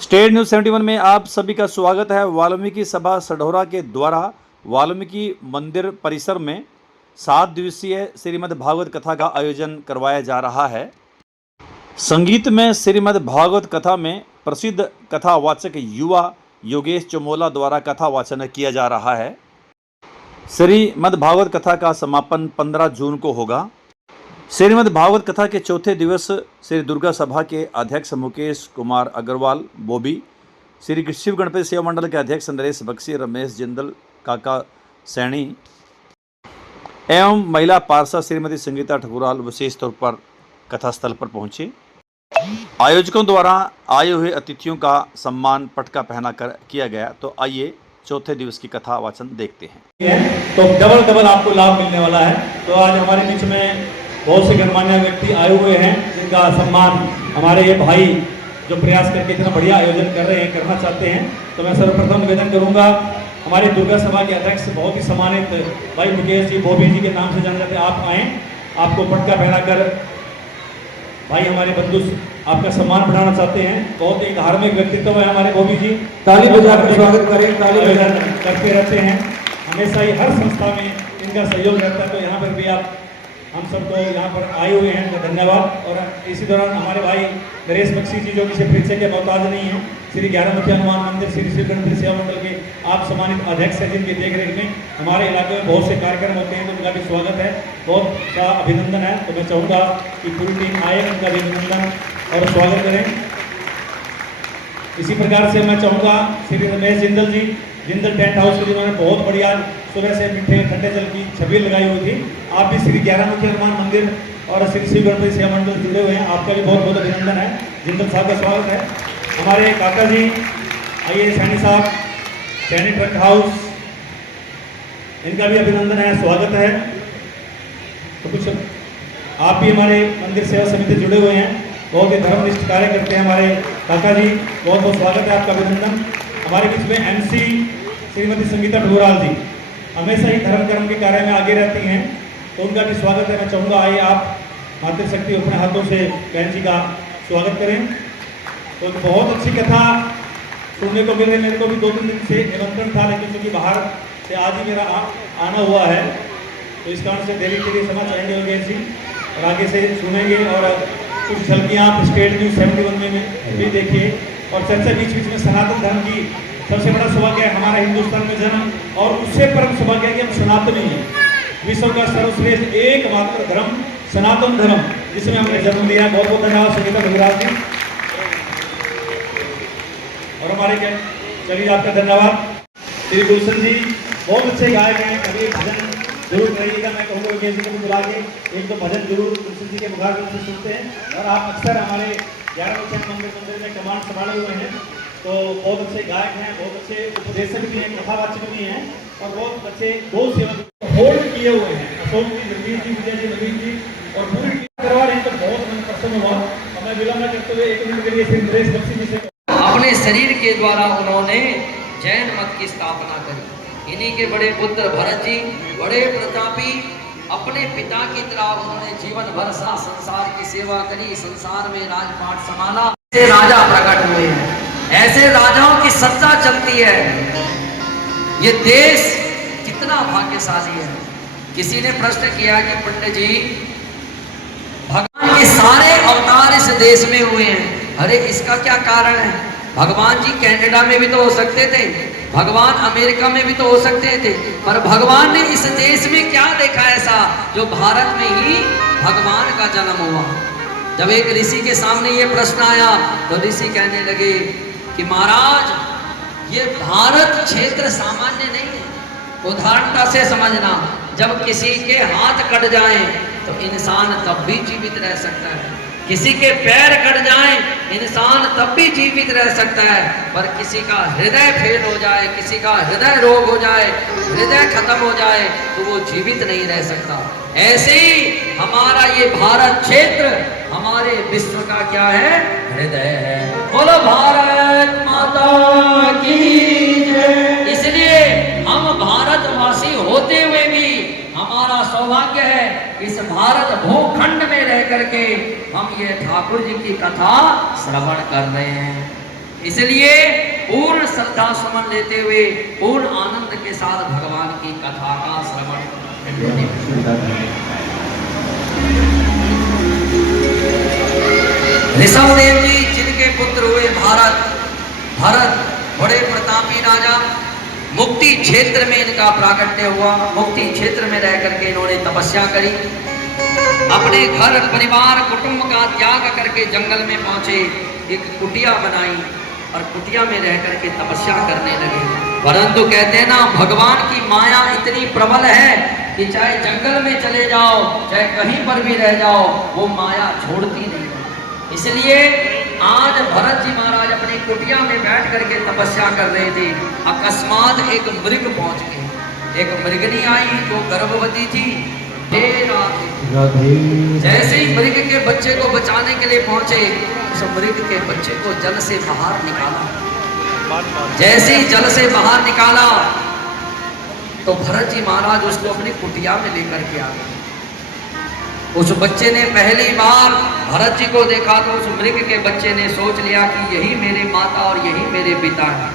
State news 71 में आप सभी का स्वागत है। वाल्मीकि सभा सढौरा के द्वारा वाल्मीकि मंदिर परिसर में 7 दिवसीय श्रीमद् भागवत कथा का आयोजन करवाया जा रहा है। संगीत में श्रीमद् भागवत कथा में प्रसिद्ध कथावाचक युवा योगेश चमोला द्वारा कथा वाचन किया जा रहा है। श्रीमद् भागवत कथा का समापन 15 जून को होगा। श्रीमद् भागवत कथा के चौथे दिवस श्री दुर्गा सभा के अध्यक्ष मुकेश कुमार अग्रवाल बोबी, श्री शिव गणपति सेवा मंडल के अध्यक्ष नरेश बक्सी, रमेश जिंदल, काका सैनी एवं महिला पार्षद श्रीमती संगीता ठकुराल विशेष तौर पर कथा स्थल पर पहुंचे। आयोजकों द्वारा आए हुए अतिथियों का सम्मान पटका पहना कर किया गया। तो आइए चौथे दिवस की कथा वाचन देखते हैं। तो डबल आपको लाभ मिलने वाला है। तो आज हमारे बीच में बहुत से गणमान्य व्यक्ति आए हुए हैं जिनका सम्मान हमारे ये भाई जो प्रयास करके इतना बढ़िया आयोजन कर रहे हैं, करना चाहते हैं। तो मैं सर्वप्रथम निवेदन करूंगा, हमारे दुर्गा सभा के अध्यक्ष बहुत ही सम्मानित भाई मुकेश जी बोबी जी के नाम से जाने जाते हैं, आप आएँ, आपको पटका पहनाकर भाई हमारे बंधु आपका सम्मान बढ़ाना चाहते हैं। बहुत ही धार्मिक व्यक्तित्व है हमारे बोबी जी, ताली बजाकर स्वागत करें। ताली आयोजन करते रहते हैं, हमेशा ही हर संस्था में इनका सहयोग रहता है। तो यहाँ पर भी आप हम सबको यहाँ पर आए हुए हैं तो धन्यवाद। और इसी दौरान हमारे भाई नरेश बक्सी जी जो किसी परिचय के मोहताज नहीं है, श्री 11मुखी हनुमान मंदिर श्री शिव गणपति सेवा मंडल के आप सम्मानित अध्यक्ष हैं, जिनकी देखरेख में हमारे इलाके में बहुत से कार्यक्रम होते हैं। तो उनका भी स्वागत है, बहुत का अभिनंदन है। तो मैं चाहूँगा कि पूरी टीम आए, उनका भी अभिनंदन और स्वागत करें। इसी प्रकार से मैं चाहूँगा श्री रमेश जिंदल जी, जिंदल टेंट हाउस के जिन्होंने बहुत बढ़िया सुबह से मीठे ठंडे जल की छबील लगाई हुई थी। आप भी श्री 11मुखी हनुमान मंदिर और श्री शिव गणपति सेवा मंडल जुड़े हुए हैं, आपका भी बहुत बहुत अभिनंदन है। जिंदल साहब का स्वागत है। हमारे काका जी आइए, सैनी साहब, सैनी ट्रक हाउस, इनका भी अभिनंदन है, स्वागत है। तो कुछ आप भी हमारे मंदिर सेवा समिति जुड़े हुए हैं, बहुत ही धर्मनिष्ठ कार्य करते हैं हमारे काका जी, बहुत बहुत स्वागत है, आपका अभिनंदन। हमारे बीच में MC श्रीमती संगीता ठकुराल जी हमेशा ही धर्म कर्म के कार्य में आगे रहती हैं, तो उनका भी स्वागत है। मैं चाहूँगा आइए आप मातृशक्ति अपने हाथों से बहन जी का स्वागत करें। तो बहुत अच्छी कथा सुनने को मिल रही है। मेरे को भी 2-3 दिन से निमंत्रण था, लेकिन क्योंकि बाहर से आज ही मेरा आना हुआ है, तो इस कारण से देरी के लिए क्षमा चाहेंगे योगेश जी, और आगे से सुनेंगे। और कुछ झलकियाँ आप स्टेट न्यूज़ 71 में भी देखिए। और चर्चा बीच बीच में सनातन धर्म की सबसे बड़ा सौभाग्य है हमारा हिंदुस्तान में जन्म, और उससे परम सौभाग्य है कि हम सनातनी हैं। विश्व का सर्वश्रेष्ठ एकमात्र धर्म सनातन धर्म, जिसमें हमने जन्म लिया। बहुत बहुत धन्यवाद संगीता ठकुराल जी, और हमारे क्या चलिए आपका धन्यवाद। श्री गुलशन जी बहुत अच्छे गायक हैं, कभी भजन जरूर करिएगा। मैं कहूँगा योगेश जी को बुला के एक तो भजन जरूर गुलशन जी के मुखार से सुनते हैं। और आप अक्सर हमारे 11मुखी मंदिर में कमांड संभाले हुए हैं, तो बहुत अच्छे गायक हैं, बहुत अच्छे उपदेशक भी हैं, कथावाचक भी हैं, और बहुत अच्छे गौ सेवा होल्ड किए हुए हैं। अशोक जी, नवीन जी, विजय जी, नवीन जी, और पूरी टीम करवा रहे हैं। तो बहुत मन प्रसन्न हुआ। और मैं विलंब न करते हुए 1 मिनट के लिए श्री नरेश बक्सी जी से अपने शरीर के द्वारा उन्होंने जैन मत की स्थापना करी। इन्हीं के बड़े पुत्र भरत जी बड़े प्रतापी, अपने पिता की तरह उन्होंने जीवन भर संसार की सेवा करी, संसार में राजपाट संभाला। ऐसे राजा प्रकट हुए हैं, ऐसे राजाओं की सत्ता चलती है। ये देश कितना भाग्यशाली है। किसी ने प्रश्न किया कि पंडित जी, भगवान के सारे अवतार इस देश में हुए हैं, अरे इसका क्या कारण है? भगवान जी कनाडा में भी तो हो सकते थे, भगवान अमेरिका में भी तो हो सकते थे, पर भगवान ने इस देश में क्या देखा ऐसा जो भारत में ही भगवान का जन्म हुआ। जब एक ऋषि के सामने ये प्रश्न आया तो ऋषि कहने लगे कि महाराज ये भारत क्षेत्र सामान्य नहीं है। उदाहरणता से समझना, जब किसी के हाथ कट जाए तो इंसान तब भी जीवित रह सकता है, किसी के पैर कट जाए इंसान तब भी जीवित रह सकता है, पर किसी का हृदय फेल हो जाए, किसी का हृदय रोग हो जाए, हृदय खत्म हो जाए तो वो जीवित नहीं रह सकता। ऐसे ही हमारा ये भारत क्षेत्र हमारे विश्व का क्या है? हृदय है। बोलो भारत माता की जय। इसलिए हम भारतवासी होते हुए भी हमारा सौभाग्य है इस भारत भूखंड में रह करके हम ये ठाकुर जी की कथा श्रवण कर रहे हैं। इसलिए पूर्ण श्रद्धा सुमन लेते हुए पूर्ण आनंद के साथ भगवान की कथा का श्रवण। ऋषभदेव जी जिनके पुत्र हुए भरत बड़े प्रतापी राजा, मुक्ति क्षेत्र में इनका प्राकट्य हुआ। मुक्ति क्षेत्र में रह करके इन्होंने तपस्या करी, अपने घर परिवार कुटुंब का त्याग करके जंगल में पहुंचे, एक कुटिया बनाई और कुटिया में रह करके तपस्या करने लगे। परंतु कहते हैं ना, भगवान की माया इतनी प्रबल है कि चाहे जंगल में चले जाओ, चाहे कहीं पर भी रह जाओ, वो माया छोड़ती नहीं। इसलिए आज भरत जी महाराज अपनी कुटिया में बैठ करके तपस्या कर रहे थे। अकस्मात एक मृग पहुंच गई, एक मृगनी आई जो गर्भवती थी। जैसे ही मृग के बच्चे को बचाने के लिए पहुंचे, उस मृग के बच्चे को जल से बाहर निकाला। जैसे ही जल से बाहर निकाला तो भरत जी महाराज उसको अपनी कुटिया में लेकर के आ गए। उस बच्चे ने पहली बार भरत जी को देखा तो उस मृग के बच्चे ने सोच लिया कि यही मेरे माता और यही मेरे पिता है।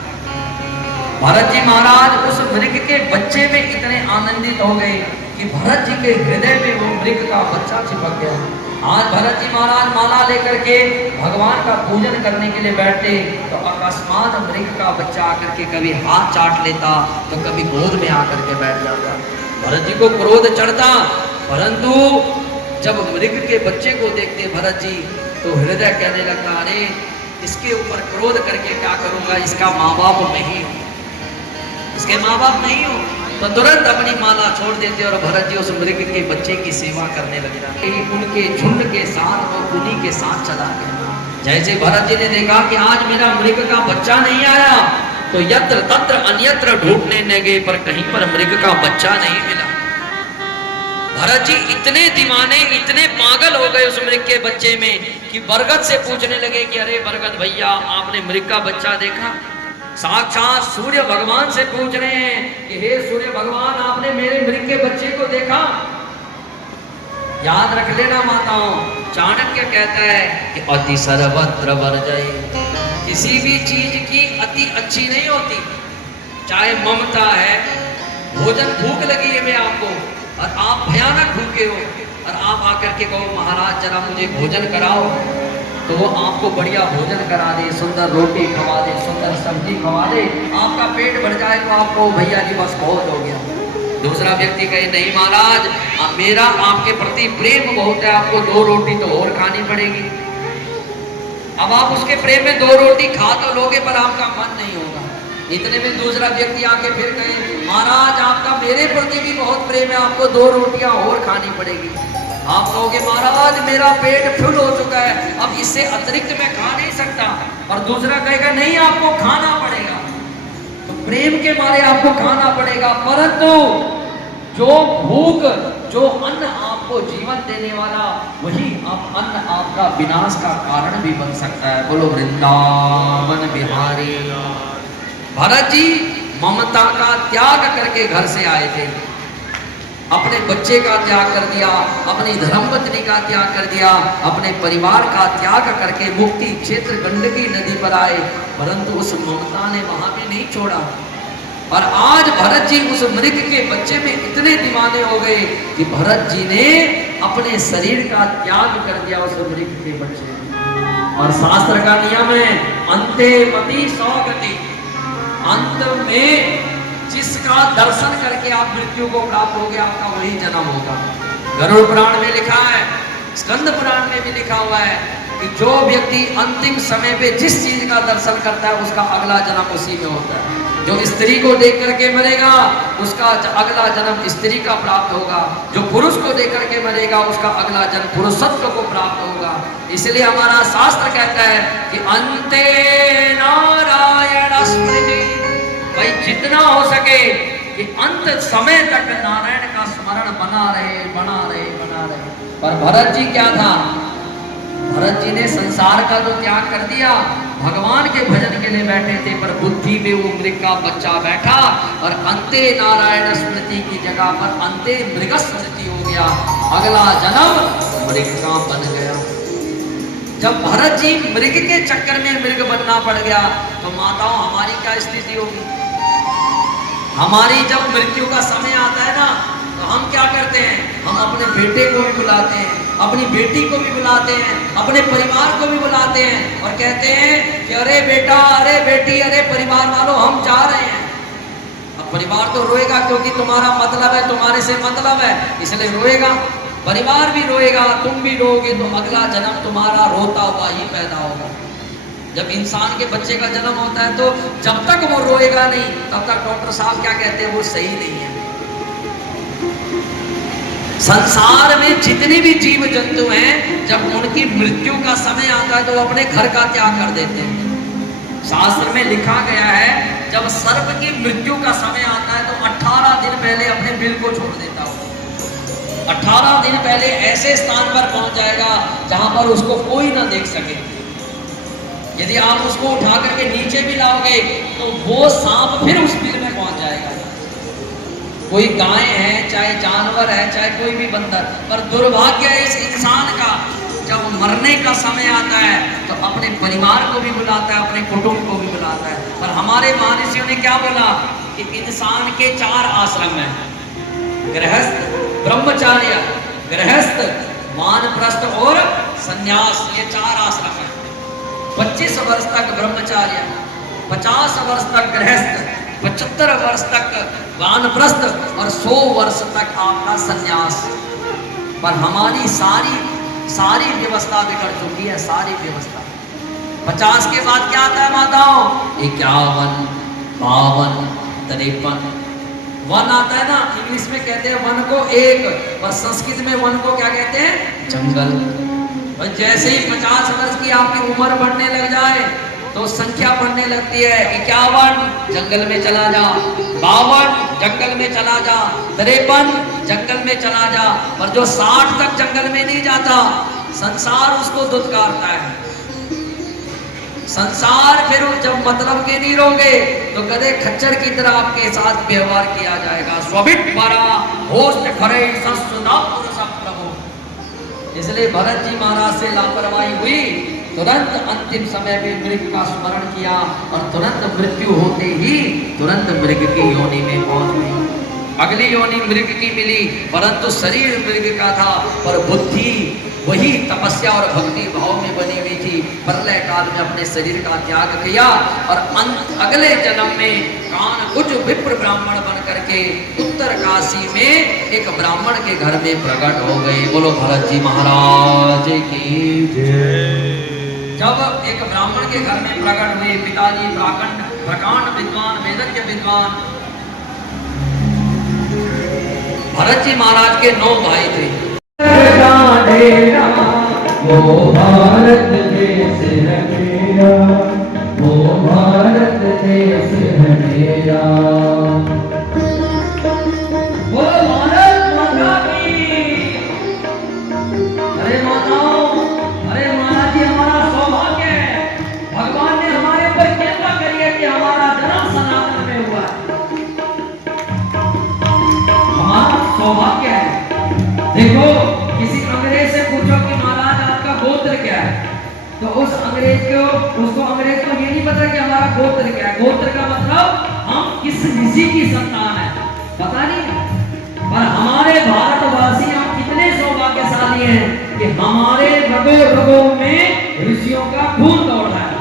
भरत जी महाराज उस मृग के बच्चे में इतने आनंदित हो गए कि भरत जी के हृदय में वो मृग का बच्चा चिपक गया। आज भरत जी महाराज माला लेकर के भगवान का पूजन करने के लिए बैठते तो अकस्मात मृग का बच्चा आकर के कभी हाथ चाट लेता तो कभी गोद में आकर के बैठ जाता। भरत जी को क्रोध चढ़ता, परंतु जब मृग के बच्चे को देखते भरत जी तो हृदय कहने लगता, अरे इसके ऊपर क्रोध करके क्या करूंगा, इसका माँ बाप नहीं हूं, इसके माँ बाप नहीं हो। तो तुरंत अपनी माला छोड़ देते और भरत जी उस मृग के बच्चे की सेवा करने लग जाते। उनके झुंड के साथ और उन्हीं के साथ चला गया। जैसे भरत जी ने देखा कि आज मेरा मृग का बच्चा नहीं आया तो यत्र तत्र अन्यत्र ढूंढने लगे, पर कहीं पर मृग का बच्चा नहीं मिला। भरत जी इतने दीवाने, इतने पागल हो गए उस मृग के बच्चे में कि बरगद से पूछने लगे कि अरे बरगद भैया, आपने मृग का बच्चा देखा? साक्षात सूर्य भगवान से पूछ रहे हैं कि हे सूर्य भगवान, आपने मेरे मृग के बच्चे को देखा? याद रख लेना माताओं, चाणक्य कहता है कि अति सर्वत्र वर्जय। किसी भी चीज की अति अच्छी नहीं होती। चाहे ममता है, भोजन भूख लगी है मैं आपको और आप भयानक भूखे हो और आप आकर के कहो महाराज जरा मुझे भोजन कराओ, तो वो आपको बढ़िया भोजन करा दे, सुंदर रोटी खवा दे, सुंदर सब्जी खवा दे, आपका पेट भर जाए तो आपको भैया जी बस बहुत हो गया। दूसरा व्यक्ति कहे नहीं महाराज, मेरा आपके प्रति प्रेम बहुत है, आपको 2 रोटी तो और खानी पड़ेगी। अब आप उसके प्रेम में 2 रोटी खा तो लोगे पर आपका मन नहीं होगा। इतने में दूसरा व्यक्ति आके फिर कहे महाराज आपका मेरे प्रति भी बहुत प्रेम है, आपको 2 रोटियां और खानी पड़ेगी। आप कहोगे महाराज मेरा पेट फुल हो चुका है, अब इससे अतिरिक्त मैं खा नहीं सकता। और दूसरा कहेगा नहीं आपको खाना पड़ेगा। तो प्रेम के मारे आपको खाना पड़ेगा, परंतु जो भूख, जो अन्न आपको जीवन देने वाला, वही आप अन्न आपका विनाश का कारण भी बन सकता है। बोलो वृंदावन बिहारी। भरत जी ममता का त्याग करके घर से आए थे, अपने बच्चे का त्याग कर दिया, अपनी धर्मपत्नी का त्याग कर दिया, अपने परिवार का त्याग करके मुक्ति क्षेत्र गंडकी नदी पर आए, परंतु उस ममता ने वहां भी नहीं छोड़ा। और आज भरत जी उस मृग के बच्चे में इतने दीवाने हो गए कि भरत जी ने अपने शरीर का त्याग कर दिया उस मृग के बच्चे में। और शास्त्र का नियम है अंते मति सौगति, अंत में जिसका दर्शन करके आप मृत्यु को प्राप्त हो गया आपका वही जन्म होगा। गरुड़ पुराण में लिखा है, स्कंद पुराण में भी लिखा हुआ है कि जो व्यक्ति अंतिम समय पे जिस चीज का दर्शन करता है उसका अगला जन्म उसी में होता है। जो स्त्री को देख करके मरेगा उसका अगला जन्म स्त्री का प्राप्त होगा, जो पुरुष को देख करके मरेगा उसका अगला जन्म पुरुषत्व को प्राप्त होगा। इसलिए हमारा शास्त्र कहता है कि अंते नारायण स्मृति, भाई जितना हो सके कि अंत समय तक नारायण का स्मरण बना रहे, बना रहे, बना रहे। पर भरत जी क्या था, भरत जी ने संसार का तो त्याग कर दिया, भगवान के भजन के लिए बैठे थे, पर बुद्धि में वो मृग का बच्चा बैठा और अंते नारायण स्मृति की जगह पर अंते मृग स्मृति हो गया। अगला जन्म मृग का बन गया। जब भरत जी मृग के चक्कर में मृग बनना पड़ गया तो माताओं हमारी क्या स्थिति होगी? हमारी जब मृत्यु का समय आता है ना तो हम क्या करते हैं? हम अपने बेटे को भी बुलाते हैं, अपनी बेटी को भी बुलाते हैं, अपने परिवार को भी बुलाते हैं और कहते हैं कि अरे बेटा, अरे बेटी, अरे परिवार वालों हम जा रहे हैं। अब परिवार तो रोएगा क्योंकि तुम्हारा मतलब है, तुम्हारे से मतलब है, इसलिए रोएगा। परिवार भी रोएगा, तुम भी रोओगे, तो अगला जन्म तुम्हारा रोता हुआ ही पैदा होगा। जब इंसान के बच्चे का जन्म होता है तो जब तक वो रोएगा नहीं तब तक डॉक्टर साहब क्या कहते हैं? वो सही नहीं है। संसार में जितने भी जीव जंतु हैं, जब उनकी मृत्यु का समय आता है तो वो अपने घर का त्याग कर देते हैं। शास्त्र में लिखा गया है जब सर्प की मृत्यु का समय आता है तो 18 दिन पहले अपने बिल को छोड़ देता हो। 18 दिन पहले ऐसे स्थान पर पहुंच जाएगा जहां पर उसको कोई ना देख सके। यदि आप उसको उठा करके नीचे भी लाओगे तो वो सांप फिर उस बिल में पहुंच जाएगा। कोई गाय है, चाहे जानवर है, चाहे कोई भी बंदर, पर दुर्भाग्य है इस इंसान का, जब मरने का समय आता है तो अपने परिवार को भी बुलाता है, अपने कुटुंब को भी बुलाता है। पर हमारे महर्षियों ने क्या बोला कि इंसान के 4 आश्रम हैं, गृहस्थ, ब्रह्मचार्य, गृहस्थ, वानप्रस्थ और संन्यास। ये 4 आश्रम हैं। 25 वर्ष तक ब्रह्मचार्य, 50 वर्ष तक गृहस्थ, 75 वर्ष तक वानप्रस्थ और 100 वर्ष तक आपका संन्यास। पर हमारी सारी व्यवस्था बिगड़ चुकी है, सारी व्यवस्था। 50 के बाद क्या आता है माताओं? 51, 52, 53 वन आता है ना। इंग्लिश में कहते हैं वन को 1, और संस्कृत में वन को क्या कहते हैं? जंगल। और जैसे ही 50 वर्ष की आपकी उम्र बढ़ने लग जाए तो संख्या बढ़ने लगती है। 51 जंगल में चला जा, 52 जंगल में चला जा, 53 जंगल में चला जा। पर जो 60 तक जंगल में नहीं जाता, संसार उसको दुत्कारता है। संसार फिर जब मतलब के नहीं रहोगे तो कदे खच्चर की तरह आपके साथ व्यवहार किया जाएगा। स्वभिट बरा होस्ट खरे संसुदा पुरुष प्रभु। इसलिए भरत जी महाराज से लापरवाही हुई, तुरंत अंतिम समय में मृग का स्मरण किया और तुरंत मृत्यु होते ही तुरंत मृग की योनि में पहुंच गई। अगली योनि मृग की मिली, परंतु शरीर मृग का था पर बुद्धि वही तपस्या और भक्ति भाव में बनी हुई थी। प्रलय काल में अपने शरीर का त्याग किया और अगले जन्म में कानकुज विप्र ब्राह्मण बन करके उत्तर काशी में एक ब्राह्मण के घर में प्रकट हो गए। बोलो भरत जी महाराज की जय। जब एक ब्राह्मण के घर में प्रकट हुए, पिताजी प्रकांड विद्वान, वेदज्ञ विद्वान। भरत जी महाराज के 9 भाई थे। वो भारत देश है मेरा, वो भारत देश है मेरा। वो भारत माता की। अरे माताओं, अरे महाराज जी हमारा सौभाग्य है, भगवान ने हमारे ऊपर कृपा करी है कि हमारा जन्म सनातन में हुआ है। हमारा सौभाग्य है। देखो, किसी अंग्रेज से पूछो कि महाराज आपका गोत्र क्या है, तो उस अंग्रेज को ये नहीं पता कि हमारा गोत्र क्या है। गोत्र का मतलब हम किस ऋषि की संतान है, पता नहीं। पर हमारे भारतवासी हम कितने सौभाग्यशाली हैं कि हमारे रगों रगों में ऋषियों का खून दौड़ रहा है।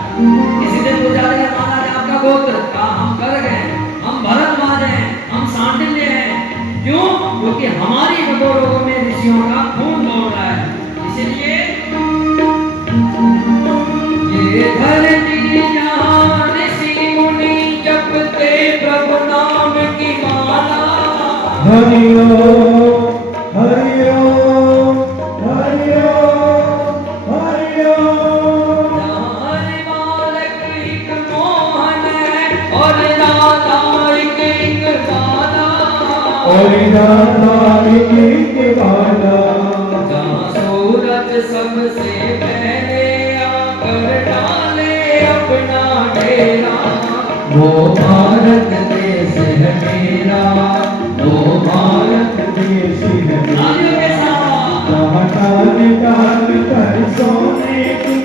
किसी दिन पूछा गया महाराज आपका गोत्र का, हम कर गए, हम भरद्वाज हैं, हम सांडिल्य हैं। क्यों? क्योंकि हमारी रगों रगों में ऋषियों का खून दौड़ रहा है। इसलिए ये धरती जहां ऋषि मुनि जपते प्रभु नाम की माला। हरि ओम, हरि ओम, हरि ओम, हरि ओम। जहां हरि बालक एक मोहन है और राधा एक बाला। और दाता एक बाला। जहां सूरज सबसे पहले आकर डाले अपना डेरा। वो भारत देश है मेरा, वो भारत देश है मेरा। आगे के साथ काट काट कर सोने की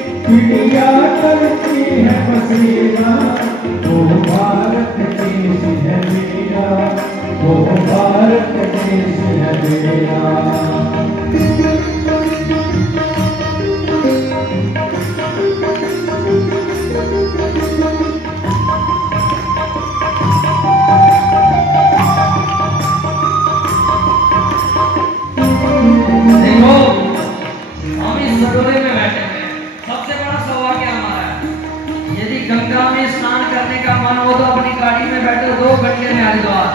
गंगा में स्नान करने का मन हो तो अपनी गाड़ी में बैठो 2 घंटे में हरिद्वार,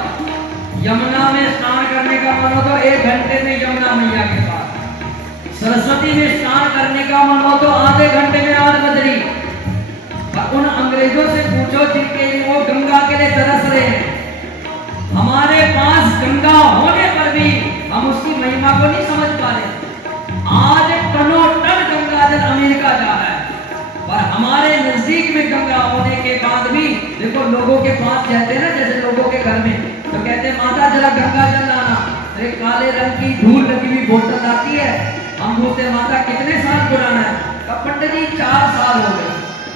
यमुना में स्नान करने का मन हो तो 1 घंटे में यमुना मैया के पास, सरस्वती में स्नान करने का मन हो तो आधे घंटे में आध बदरी। और उन अंग्रेजों से पूछो जिनके लिए वो गंगा के लिए तरस रहे हैं, हमारे पास गंगा होने पर भी हम उसकी महिमा को नहीं समझ पा रहे। आज टनों टन गंगा जल अमेरिका जा रहा है, पर हमारे नजदीक में गंगा होने के बाद भी देखो लोगों के पास कहते हैं ना, जैसे लोगों के घर में तो कहते हैं माता जरा गंगा जल लाना, तो काले रंग की धूल लगी हुई बोतल आती है, हम पूछते माता कितने साल पुराना है, कहा पंडित जी 4 साल हो गए।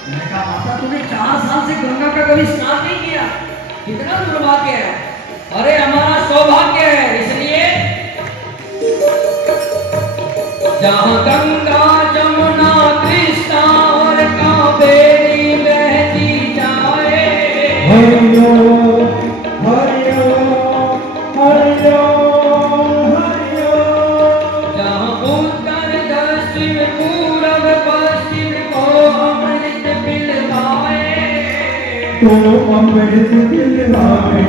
मैंने कहा माता तूने 4 साल से गंगा का कभी स्नान नहीं किया, कितना दुर्भाग्य है। अरे हमारा सौभाग्य है, इसलिए जहाँ गंगा जमुना कृष्णा और कावेरी बहती जाए, हरियो हरियो हरियो हरियो, जहाँ उत्तर दक्षिण पूरब पश्चिम को अमृत पिलवाए, तो अमृत पिलवाए,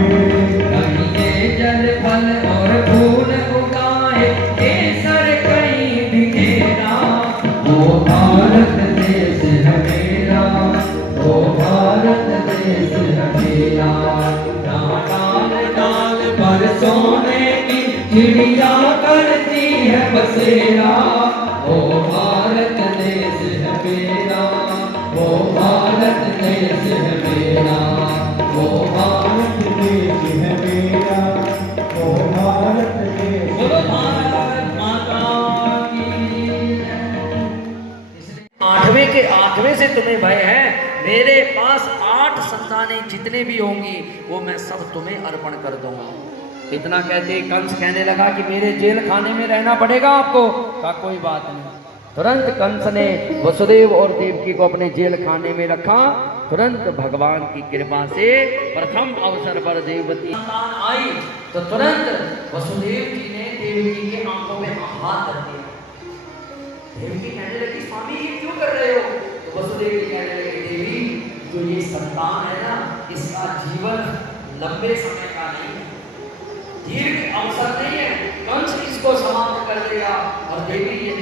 कहीं ये जल फल और फूल उगाए, केसर कहीं बिखेरा, ओ भारत देश है मेरा, ओ भारत देश है मेरा, जहाँ डाल डाल पर सोने की चिड़िया करती है बसेरा, ओ भारत देश है मेरा, ओ भारत देश है मेरा, ओ भारत देश है मेरा, ओ भारत देश बोलो भारत माता की जय। इसलिए 8वें के 8वें से तुम्हें भय है, मेरे पास 8 संतानें जितने भी होंगी वो मैं सब तुम्हें अर्पण कर दूंगा। इतना कहते कंस कहने लगा कि मेरे जेल खाने में रहना पड़ेगा आपको, कहा कोई बात नहीं। तुरंत कंस ने वसुदेव और देवकी को अपने जेल खाने में रखा। तुरंत भगवान की कृपा से प्रथम अवसर पर देववती संतान आई तो तुरंत वसुदेव जी ने देवकी की आंखों में हाथ रख दिया। देवकी कहने लगी स्वामी ये क्यों कर रहे हो? तो वसुदेव जी कहने लगे देवी जो ये संतान है ना, इसका जीवन लंबे समय का नहीं है, दीर्घ अवसर नहीं है, कंस इसको समाप्त कर देगा। और देवी ये